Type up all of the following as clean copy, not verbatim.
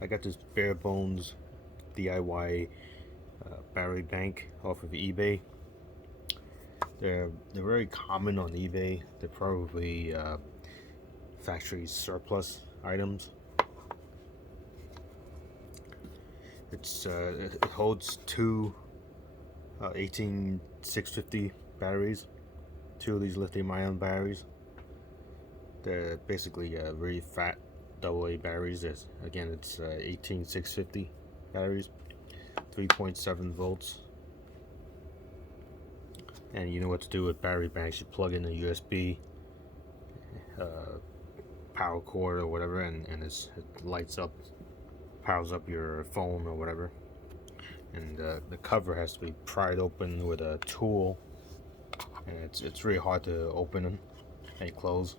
I got this Barebones DIY battery bank off of eBay. They're very common on eBay. They're probably factory surplus items. It holds two 18650 batteries, two of these lithium-ion batteries. They're basically very fat AA batteries. Again, it's 18650 batteries, 3.7 volts. And you know what to do with battery banks. You plug in a USB power cord or whatever, and it lights up, powers up your phone or whatever. And the cover has to be pried open with a tool, and it's really hard to open and close.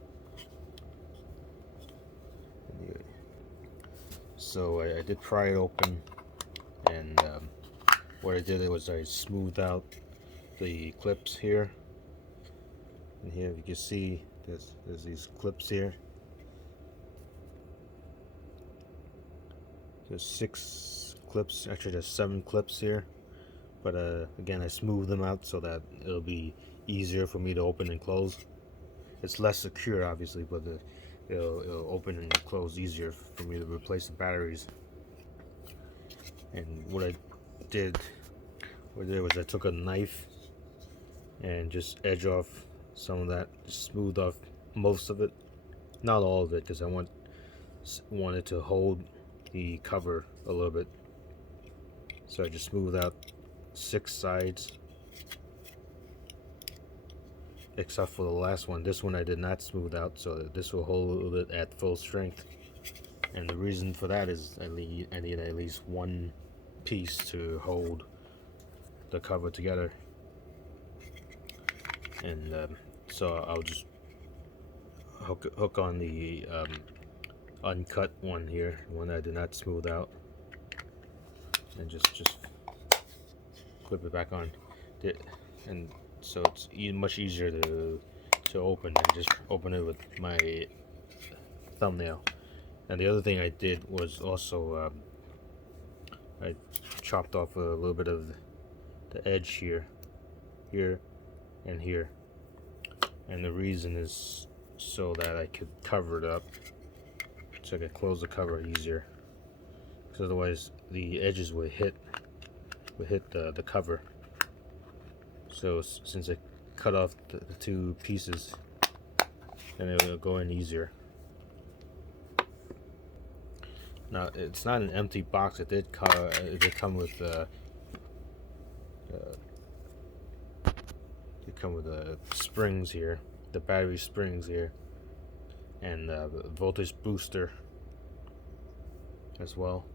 So I did pry it open, and what I did was I smoothed out the clips here. And here you can see there's these clips here. There's 6 clips, actually there's 7 clips here, but again I smoothed them out so that it'll be easier for me to open and close. It's less secure obviously, but it'll open and close easier for me to replace the batteries. And what I did was I took a knife and just edge off some of that, just smooth off most of it, not all of it, because I wanted to hold the cover a little bit. So I just smoothed out 6 sides, except for the last one. This one I did not smooth out, so this will hold it at full strength. And the reason for that is I need at least one piece to hold the cover together. And so I'll just hook on the uncut one here, one that I did not smooth out, and just clip it back on. And so it's much easier to open, and just open it with my thumbnail. And the other thing I did was also I chopped off a little bit of the edge here, and here. And the reason is so that I could cover it up, so I could close the cover easier. Because otherwise the edges would hit the cover. So since I cut off the 2 pieces, then it will go in easier. Now it's not an empty box. It did come with springs here, the battery springs here, and the voltage booster as well.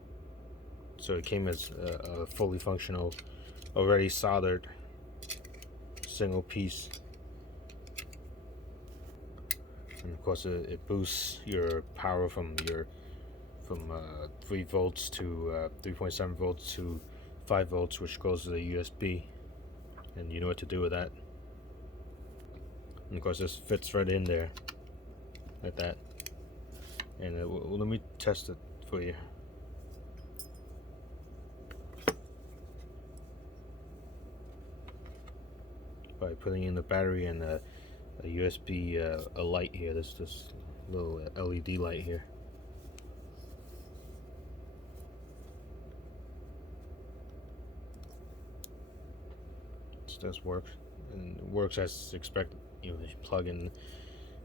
So it came as a fully functional, already soldered single piece. And of course it boosts your power from 3 volts to 3.7 volts to 5 volts, which goes to the USB, and you know what to do with that. And of course this fits right in there like that. And let me test it for you. By putting in the battery and a USB a light here, this little LED light here. It does work, and it works as expected. You plug in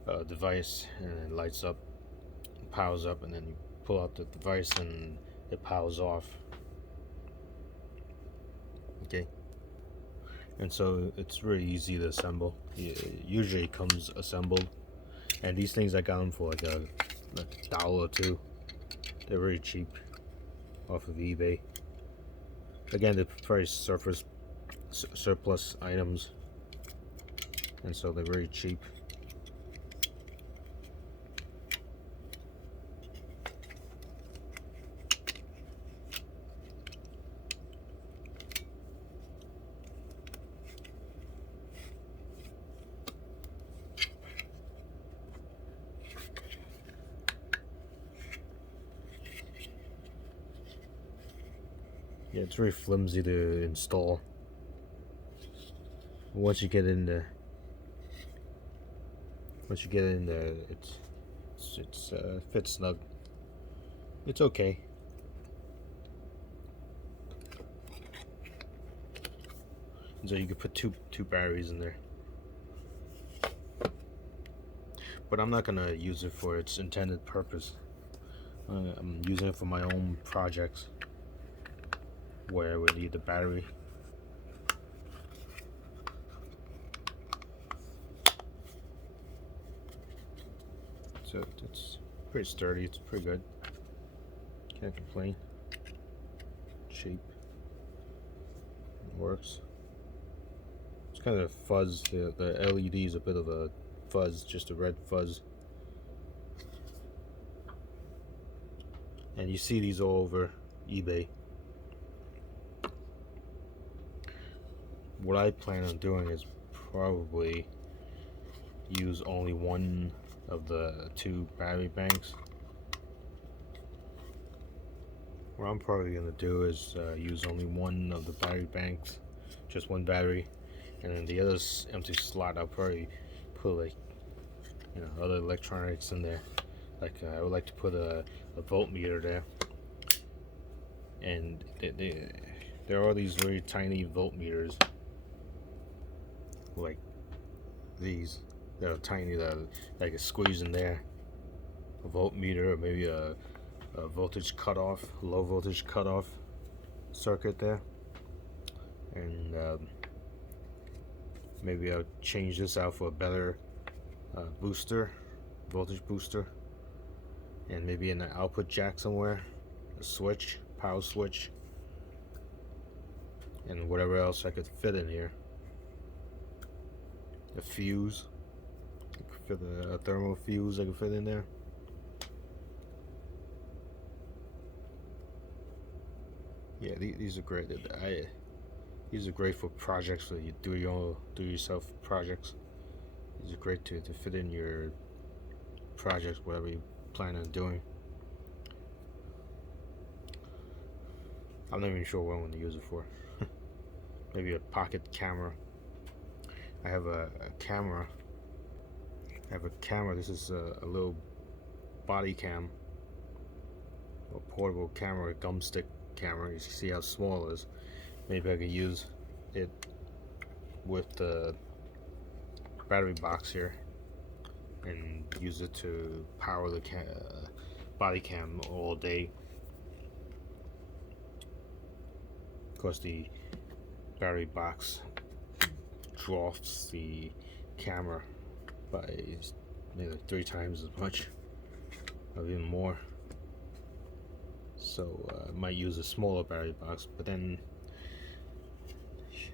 a device and it lights up, powers up, and then you pull out the device and it powers off. Okay. And so it's really easy to assemble. Usually it comes assembled, and these things I got them for like $1 or $2. They're very cheap off of eBay. Again, they're probably surplus items, and so they're very cheap. Yeah, it's very flimsy to install. Once you get in there, it's fits snug. It's okay. So you could put two batteries in there, but I'm not gonna use it for its intended purpose. I'm using it for my own projects where I would need the battery. So it's pretty sturdy. It's pretty good. Can't complain. Cheap. It works. It's kind of fuzz. The LED is a bit of a fuzz, just a red fuzz. And you see these all over eBay. What I plan on doing is probably use only one of the two battery banks. What I'm probably gonna do is use only one of the battery banks, just one battery, and then the other empty slot I'll probably put, like, you know, other electronics in there. Like I would like to put a voltmeter there, and there are these very tiny voltmeters, like these. They're tiny, that I can squeeze in there. A voltmeter, or maybe a voltage cutoff, low voltage cutoff circuit there, and maybe I'll change this out for a better booster, voltage booster, and maybe an output jack somewhere, a switch, power switch, and whatever else I could fit in here. A fuse, fit a thermal fuse I could fit in there. Yeah, these are great. These are great for projects, so you do yourself projects. These are great to fit in your projects, whatever you plan on doing. I'm not even sure what I'm going to use it for. Maybe a pocket camera. I have a camera. This is a little body cam, a portable camera, a gum stick camera. You see how small it is. Maybe I could use it with the battery box here and use it to power the body cam all day. Of course, the battery box dwarfs the camera by maybe like 3 times as much, or even more. So I might use a smaller battery box, but then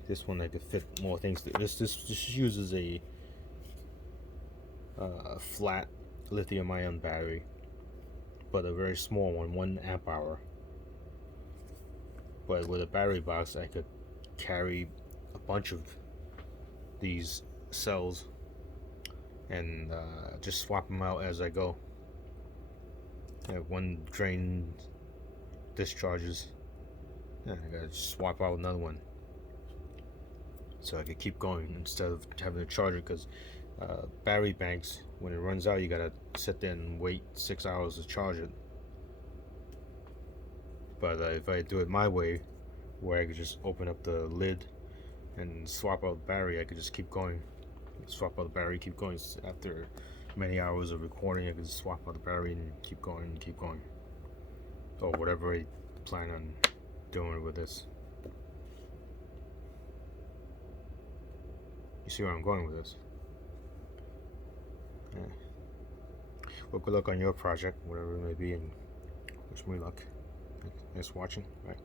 this one I could fit more things. This uses a flat lithium-ion battery, but a very small one, 1 amp hour. But with a battery box, I could carry a bunch of these cells and just swap them out as I go. I have one drain discharges, yeah, I gotta swap out another one, so I could keep going instead of having to charge it. Because battery banks, when it runs out, you gotta sit there and wait 6 hours to charge it. But if I do it my way, where I could just open up the lid and swap out the battery, I could just keep going. Swap out the battery, keep going. After many hours of recording, I could just swap out the battery and keep going and keep going. Or whatever I plan on doing with this. You see where I'm going with this? Yeah. Well, good luck on your project, whatever it may be, and wish me luck. Thanks for watching. Bye.